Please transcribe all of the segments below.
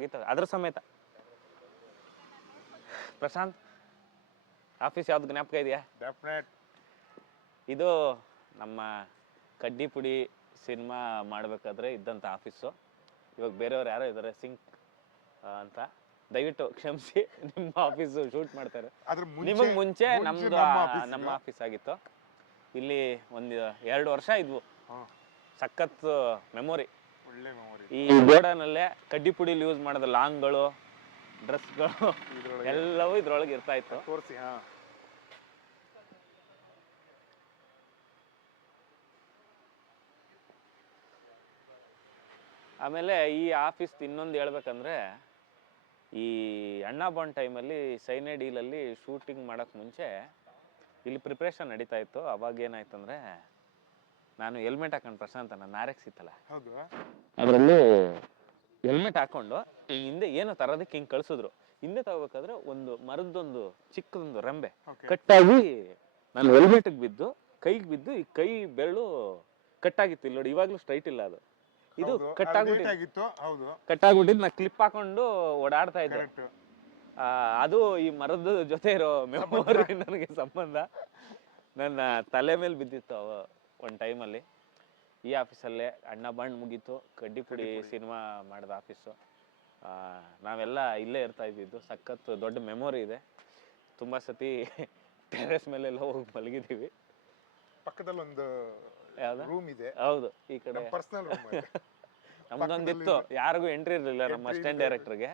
ಆಗಿತ್ತು ಅದ್ರ ಸಮೇತ. ಪ್ರಶಾಂತ್ ಆಫೀಸ್ ಯಾವ್ದು ಜ್ಞಾಪಕ ಇದೆಯಾ? ಡೆಫಿನೆಟ್ ಇದು ನಮ್ಮ ಕಡ್ಡಿ ಪುಡಿ ಸಿನಿಮಾ ಮಾಡಬೇಕಾದ್ರೆ ಇದ್ದಂಥ ಆಫೀಸು ಇವಾಗ ಬೇರೆಯವ್ರು ಯಾರೋ ಇದ್ದಾರೆ ಸಿಂಕ್ ಅಂತ. ದಯವಿಟ್ಟು ಕ್ಷಮಿಸಿ ನಿಮ್ಮ ಆಫೀಸ್ ಶೂಟ್ ಮಾಡ್ತಾರೆ. ಅದ್ರ ಮುಂಚೆ ನಿಮಗೆ ಮುಂಚೆ ಮುಂಚೆ ನಮ್ದು ನಮ್ಮ ಆ- office ನಮ್ಮ ಆಫೀಸ್ ಆಗಿತ್ತು. ಇಲ್ಲಿ ಒಂದು ಎರಡು ವರ್ಷ ಇದ್ವು. ಹಾ, ಸಖತ್ ಮೆಮೊರಿ ಈ ಗೋಡನಲ್ಲೇ ಕಡ್ಡಿ ಪುಡಿಲಿ ಯೂಸ್ ಮಾಡಿದ ಲಾಂಗ್ಗಳು ಡ್ರೆಸ್ಗಳು ಎಲ್ಲವೂ ಇದ್ರೊಳಗೆ ಇರ್ತಾ ಇತ್ತು ತೋರಿಸಿ ಹಾ. ಆಮೇಲೆ ಈ ಆಫೀಸ್ ಇನ್ನೊಂದು ಹೇಳ್ಬೇಕಂದ್ರೆ ಈ ಅಣ್ಣ ಬಾಂಡ್ ಟೈಮಲ್ಲಿ ಸೈನೆ ಡೀಲಲ್ಲಿ ಶೂಟಿಂಗ್ ಮಾಡೋಕ್ಕೆ ಮುಂಚೆ ಇಲ್ಲಿ ಪ್ರಿಪ್ರೇಷನ್ ನಡೀತಾ ಇತ್ತು. ಅವಾಗ ಏನಾಯ್ತಂದ್ರೆ ನಾನು ಹೆಲ್ಮೆಟ್ ಹಾಕೊಂಡು ಪ್ರಶಾಂತ ನನ್ನ ಆರೆಕ್ಸ್ ಇತ್ತಲ್ಲ ಹೌದು. ಅದರಲ್ಲಿ ಹೆಲ್ಮೆಟ್ ಹಾಕೊಂಡು ಈ ಹಿಂದೆ ಏನೋ ತರೋದಕ್ಕೆ ಹಿಂಗೆ ಕಳ್ಸಿದ್ರು. ಹಿಂದೆ ತಗೋಬೇಕಾದ್ರೆ ಒಂದು ಮರದೊಂದು ಚಿಕ್ಕದೊಂದು ರೆಂಬೆ ಕಟ್ಟಾಗಿ ನಾನು ಹೆಲ್ಮೆಟ್ಗೆ ಬಿದ್ದು ಕೈಗೆ ಬಿದ್ದು ಈ ಕೈ ಬೆರಳು ಕಟ್ಟಾಗಿತ್ತು. ಇಲ್ಲಿ ನೋಡಿ ಇವಾಗ್ಲೂ ಸ್ಟ್ರೈಟ್ ಇಲ್ಲ ಅದು. ಇದು ಕಟ್ಟಾಗ್ಬಿಟ್ಟಿತ್ತು ಕಟ್ಟಾಗ್ಬಿಟ್ಟಿದ್ದು ನಾ ಕ್ಲಿಪ್ ಹಾಕೊಂಡು ಓಡಾಡ್ತಾ ಇದ್ದೆ. ಅದು ಈ ಮರದ ಜೊತೆ ಇರೋ ಮೆಮೊರಿ ನನಗೆ ಸಂಬಂಧ. ನನ್ನ ತಲೆ ಮೇಲೆ ಬಿದ್ದಿತ್ತು ಅವ. ಒಂದು ಟೈಮಲ್ಲಿ ಈ ಆಫೀಸಲ್ಲೇ ಅಣ್ಣ ಬಣ್ಣ ಮುಗೀತು ಕಡ್ಡಿ ಕುಡಿ ಸಿನಿಮಾ ಮಾಡಿದ ಆಫೀಸು ನಾವೆಲ್ಲ ಇಲ್ಲೇ ಇರ್ತಾ ಇದ್ದಿದ್ದು. ಸಖತ್ ದೊಡ್ಡ ಮೆಮೊರಿ ಇದೆ. ತುಂಬ ಸತಿ ಟೆರೆಸ್ ಮೇಲೆಲ್ಲ ಹೋಗಿ ಮಲಗಿದ್ದೀವಿ. ಪಕ್ಕದಲ್ಲಿ ಒಂದು ರೂಮ್ ಇದೆ. ಹೌದು ಈ ಕಡೆ. Personal room ನಮ್ದೊಂದಿತ್ತು. ಯಾರಿಗೂ ಎಂಟ್ರಿ ಇರಲಿಲ್ಲ ನಮ್ಮ ಅಸ್ಟೆಂಟ್. ಡೈರೆಕ್ಟರ್ಗೆ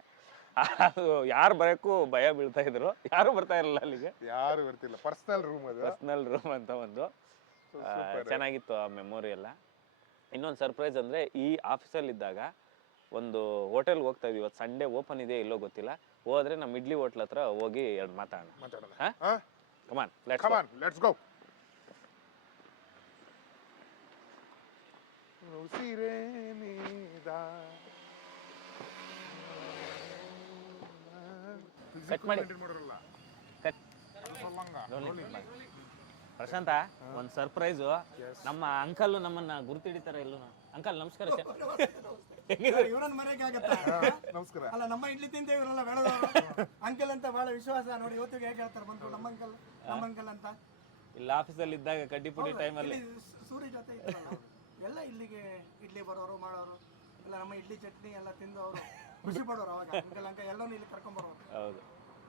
ಅದು ಯಾರು ಬರೋಕ್ಕೂ ಭಯ ಬೀಳ್ತಾ ಇದ್ರು. ಯಾರು ಬರ್ತಾ ಇರಲಿಲ್ಲ ಅಲ್ಲಿಗೆ. ಯಾರು ಬರ್ತಿಲ್ಲ. ಪರ್ಸನಲ್ ರೂಮ್ ಅದು. ಪರ್ಸನಲ್ ರೂಮ್ ಅಂತ ಒಂದು. ಚೆನ್ನಾಗಿತ್ತು ಆ ಮೆಮೊರಿ ಎಲ್ಲ. ಇನ್ನೊಂದು ಸರ್ಪ್ರೈಸ್ ಅಂದ್ರೆ ಈ ಆಫೀಸಲ್ಲಿ ಇದ್ದಾಗ ಒಂದು ಹೋಟೆಲ್ಗೆ ಹೋಗ್ತಾ ಇದೀವಿ. ಇವತ್ತು ಸಂಡೇ ಓಪನ್ ಇದೆ ಇಲ್ಲೋ ಗೊತ್ತಿಲ್ಲ. ಹೋದ್ರೆ ನಮ್ಮ ಇಡ್ಲಿ ಹೋಟ್ಲ್ ಹತ್ರ ಹೋಗಿ ಎರಡು ಮಾತಾಡೋಣ. ಮಾತಾಡೋಣ. ಹಾ? Come on let's come on let's go ಉಸಿರೇ ನೀದ Cut ಮಾಡಿ. ಕಟ್. ಪ್ರಶಾಂತ ಒಂದ್ ಸರ್ಪ್ರೈಸ್ ನಮ್ಮ ಅಂಕಲ್ ನಮ್ಮನ್ನ ಗುರುತಿಡಿತಾರೆ ಇಲ್ಲ ಅಂಕಲ್ ನಮಸ್ಕಾರ ಸರ್. ಇವ್ರನ್ನ ನಮಸ್ಕಾರ. ಅಲ್ಲ ನಮ್ಮ ಇಡ್ಲಿ ತಿಂತ ಇವರೆಲ್ಲ ಬೆಳೆದ ಅಂಕಲ್ ಅಂತ ಬಹಳ ವಿಶ್ವಾಸ. ನೋಡಿ ಇವತ್ತಿಗೆ ಹೇಗೆ ಹೇಳ್ತಾರೆ ಬಂದ್ರು ನಮ್ಮ ಅಂಕಲ್ ನಮ್ಮ ಅಂಕಲ್ ಅಂತ? ಇಲ್ಲ ಆಫೀಸಲ್ಲಿ ಇದ್ದಾಗ ಕಡ್ಡಿಪುಡಿ ಟೈಮಲ್ಲಿ ಇಲ್ಲಿ ಸೂರಿ ಜೊತೆ ಇದ್ರಲ್ಲ ಎಲ್ಲ ಇಲ್ಲಿಗೆ ಇಡ್ಲಿ ಬರೋರು ಮಾಡೋರು. ಎಲ್ಲ ನಮ್ಮ ಇಡ್ಲಿ ಚಟ್ನಿ ಎಲ್ಲ ತಿಂದು ಅವರು ಖುಷಿ ಪಡೋರು ಅವಾಗ. ಅಂಕಲ್ ಅಂಕಲ್ ಎಲ್ಲರೂ ಇಲ್ಲಿ ಕರ್ಕೊಂಡ್ ಬರೋರು. ಹೌದು.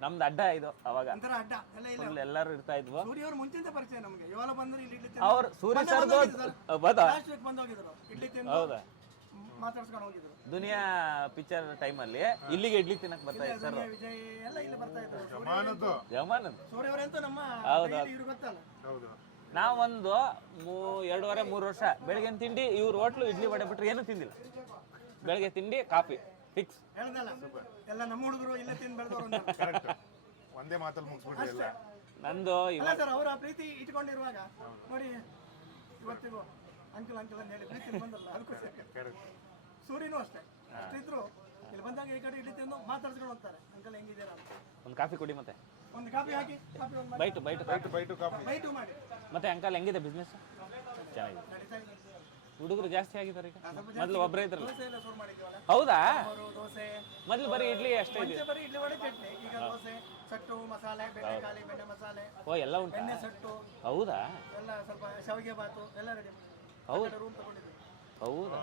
ನಮ್ದು ಅಡ್ಡ ಇದು ಅವಾಗ. ಒಂಥರ ಅಡ್ಡ ಎಲ್ಲ ಇಲ್ಲ. ಫುಲ್ ಎಲ್ಲರೂ ಇರ್ತಾ ಇದ್ವು. ಸೂರ್ಯ ಅವ್ರು ಮುಂಚಿಂದ ಪರಿಚಯ ನಮಗೆ. ಇವಾಗ ಬಂದ್ರೆ ಇಲ್ಲಿ ಇಡ್ಲಿ ಅವ್ರು ಸೂರ್ಯ ಸರ್. ಬದ ಲಾಸ್ಟ್ ವೀಕ್ ಬಂದು ಹೋಗಿದ್ರು ಇಡ್ಲಿ ತಿಂದು ಹೌದಾ? ಮಾತಾಡ್ಸ್ಕೊಂಡು ಹೋಗಿದ್ರು. ದುನಿಯಾ ಪಿಕ್ಚರ್ ಟೈಮಲ್ಲಿ ಇಲ್ಲಿಗೆ ಇಡ್ಲಿ ತಿನ್ನಕ್ ಬರ್ತಾ ಇತ್ತು ಸರ್ ದುನಿಯಾ ವಿಜಯ್ ಎಲ್ಲ ಇಲ್ಲಿ ಬರ್ತಾ ಇದ್ರು. ಜಮಾನದ್ದು. ಜಮಾನದ್ ಸೂರ್ಯ ಅವರಂತೂ ನಮ್ಮ ಹೌದು. daily ಇವ್ರು ಗೊತ್ತಲ್ಲ. ಹೌದು. ನಾವೊಂದು ಮೂ ಎರಡೂವರೆ ಮೂರು ವರ್ಷ ಬೆಳಗ್ಗೆ ತಿಂಡಿ ಇವ್ರ ಹೋಟ್ಲು ಇಡ್ಲಿ ವಡೆ ಬಿಟ್ರೆ ಏನು ತಿಂದಿಲ್ಲ. ಬೆಳಗ್ಗೆ ತಿಂಡಿ ಕಾಫಿ. ಫಿಕ್ಸ್ ಹೇಳ್ದಲ್ಲ ಎಲ್ಲ ನಮ್ಮ ಹುಡುಗರು ಇಲ್ಲ ತಿಂದು ಬೆಳೆದವರು ಕರೆಕ್ಟ್ ಒಂದೇ ಮಾತಲ್ಲಿ ಮುಗಿಸ್ಬಿಟ್ರಿ ಎಲ್ಲ. ನಂದು ಅಲ್ಲ ಇವಾಗ ಸರ್ ಅವರ ಪ್ರೀತಿ ಇಟ್ಕೊಂಡಿರುವಾಗ ನೋಡಿ ಇವತ್ತಿಗೂ ಅಂಕಲ್ ಅಂಕಲ್ ಅಂತ ಹೇಳಿ ಪ್ರೀತಿ ಬಂದಲ್ಲ ಅದಕ್ಕೋಸ್ಕರ ಕರೆಕ್ಟ್ ಸೂರ್ಯನೂ ಅಷ್ಟೇ. ಅಷ್ಟಿದ್ರು ಇಲ್ಲಿ ಬಂದಾಗ ಈ ಕಡೆ ಇಡ್ಲಿ ತಿಂದು ಮಾತಾಡ್ಸ್ಕೊಂಡು ಹೋಗ್ತಾರೆ. ಅಂಕಲ್ ಹೆಂಗಿದ್ದೀರಾ ಅಂತ. ಒಂದು ಕಾಫಿ ಕುಡಿ ಮತ್ತೆ. ಒಂದು ಕಾಫಿ ಹಾಕಿ ಕಾಫಿ ಒಂದು ಮಾಡಿ. By two by two by two by two coffee. By two ಮಾಡಿ. ಮತ್ತೆ ಅಂಕಲ್ ಹೆಂಗಿದೆ ಬಿಸ್ನೆಸ್ ಚೆನ್ನಾಗಿದೆ. ಹುಡುಗರು ಜಾಸ್ತಿ ಆಗಿದ್ದಾರೆ ಈಗ. ಮೊದಲು ಒಬ್ಬರೇ ಇದ್ರಲ್ಲ. ಹೌದಾ? ದೋಸೆ. ಮೊದಲು ಬರೀ ಇಡ್ಲಿ ಅಷ್ಟೇ ಇದೆ ಬರೀ ಇಡ್ಲಿ ವಡೆ ಚಟ್ನಿ ಈಗ ದೋಸೆ ಸಟ್ಟು ಮಸಾಲೆ ಬೆಣ್ಣೆಕಾಳಿ ಬೆಣ್ಣೆ ಮಸಾಲೆ ಓ ಎಲ್ಲ ಉಂಟು? ಬೆಣ್ಣೆ ಸಟ್ಟು. ಹೌದಾ? ಎಲ್ಲ ಸ್ವಲ್ಪ ಶಾವಿಗೆ ಬಾತು ಎಲ್ಲ ರೆಡಿ ಹೌದು. ರೂಮ್ ತಗೊಂಡಿದ್ದೀವಿ ಹೌದಾ?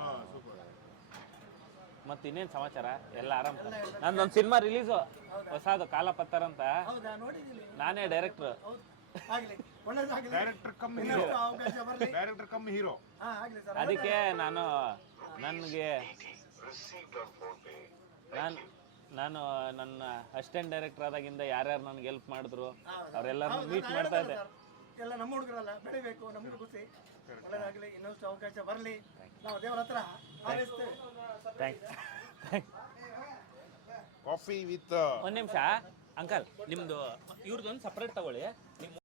ಮತ್ತೆ ಇನ್ನೇನು ಸಮಾಚಾರ? ಎಲ್ಲ ಆರಾಮ್ ನಂದೊಂದು ಸಿನಿಮಾ ರಿಲೀಸು ಹೊಸದು ಕಾಲ ಪತ್ತರ ಅಂತ ನಾನೇ ಡೈರೆಕ್ಟ್ರು ಆಗ್ಲಿ ಒಳ್ಳೇದಾಗ್ಲಿ. Director cum hero. ಇನ್ನಷ್ಟು ಅವಕಾಶ ಬರ್ಲಿ. Director cum hero. ಹಾ ಆಗ್ಲಿ ಸರ್ ಅದಕ್ಕೆ ನಾನು ನನಗೆ ನಾನು ನಾನು ನನ್ನ ಅಸಿಸ್ಟೆಂಟ್ ಡೈರೆಕ್ಟರ್ ಆದಾಗಿಂದ ಯಾರ್ಯಾರು ನನಗೆ ಹೆಲ್ಪ್ ಮಾಡಿದ್ರು ಅವರೆಲ್ಲರನ್ನು ಮೀಟ್ ಮಾಡ್ತಾ ಇದ್ದೆ. ಎಲ್ಲ ನಮ್ಮ ಹುಡುಗರಲ್ಲ ಬೆಳಿಬೇಕು ನಮ್ಗೂ ಖುಷಿ. ಒಳ್ಳೇದಾಗ್ಲಿ ಇನ್ನಷ್ಟು ಅವಕಾಶ ಬರಲಿ. ನಾವು ದೇವರ ಹತ್ರ ಥ್ಯಾಂಕ್ಸ್ ಕಾಫಿ ವಿತ್ ಒಂದು ನಿಮಿಷ ಅಂಕಲ್ ನಿಮ್ಮದು ಇವ್ರದ್ದೊಂದು ಸಪ್ರೇಟ್ ತಗೊಳ್ಳಿ. ನಿಮ್ಮ